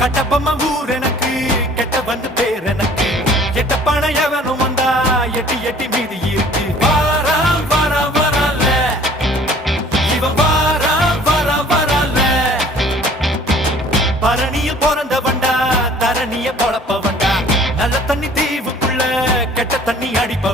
கட்டப்பம்மா ஊர் எனக்கு கெட்ட வந்து பேர் எனக்கு கெட்ட பணம் எவனும் வந்தா எட்டி எட்டி மீதி இருக்கு வாரா வாரா வரல இவன் வாரா வாரா வரல பரணியில் பிறந்த வண்டா தரணிய பொழப்ப வண்டா நல்ல தண்ணி தீவுக்குள்ள கெட்ட தண்ணி அடிப்ப